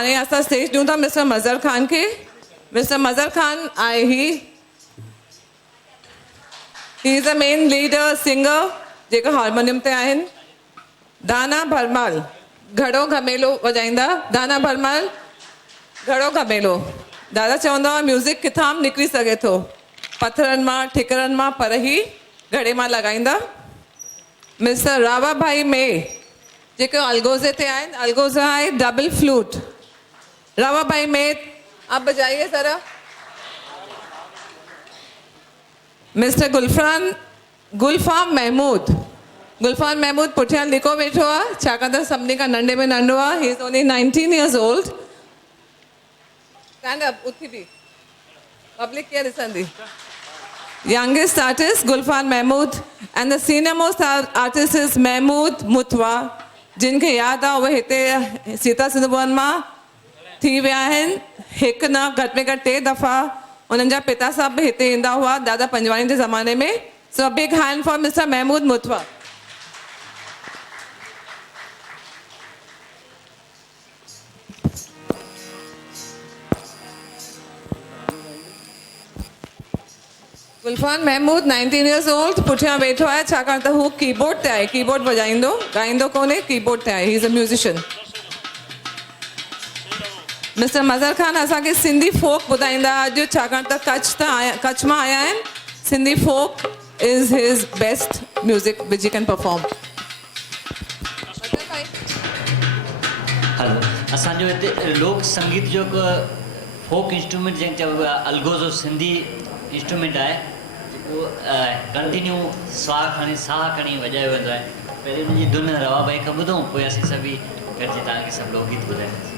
हाणे असां स्टेज ॾियूं था मिस्टर मज़र ख़ान खे। मिस्टर मज़र ख़ान आहे he is the main leader singer जेका हारमोनियम ते आहिनि। दाना भरमाल घड़ो घमेलो वॼाईंदा। दाना भरमाल घड़ो घमेलो। दादा चवंदा हुआ म्यूज़िक किथां बि निकिरी सघे थो, पथरनि मां ठिकरनि मां, पर ही घड़े मां लॻाईंदा। मिस्टर रावा भाई मे जेके अलगोज़े ते आहिनि। अलगोज़ा आहे डबल फ्लूट। रावा भाई मे आप बजाइए ज़रा। मिस्टर गुलफाम महमूद। गुलफाम महमूद पुठियां लिको वेठो आहे छाकाणि त सभिनी खां नंढे में नंढो आहे। He is only 19 years old। Stand up, उथी बि पब्लिक कीअं ॾिसंदी। Youngest artist Gulfan Mahmood and the senior most artist is Mahmood Mutwa, जिनखे यादि आहे उहे हिते सीता सिंधु भवन मां थी विया आहिनि हिकु न घटि में घटि 3 दफ़ा। उन्हनि जा पिता साहब बि हिते ईंदा हुआ दादा पंजवाणी जे ज़माने में। So a big hand for mister Mahmood Mutwa. Gulfan Mahmood 19 years old पुठियां वेठो आहे छाकाणि त हू कीबोर्ड ते आहे। कीबोर्ड वॼाईंदो, ॻाईंदो कोन्हे, कीबोर्ड ते आहे। He is a musician. Mister Mazhar Khan असांखे सिंधी फोक ॿुधाईंदा अॼु छाकाणि त कच्छ मां आया आहिनि। Sindhi folk is his best music which he can perform. Hello, असांजो हिते लोक संगीत जो फोक इंस्ट्रूमेंट जंहिंखे चइबो आहे अलगोज़ो सिंधी इंस्ट्रूमेंट आहे जेको कंटिन्यू साह खणी वॼायो वेंदो आहे। पहिरीं हुनजी धुन रवा भाई खां ॿुधूं, पोइ असीं सभई गॾिजी तव्हांखे सभु लोकगीत ॿुधाईंदासीं।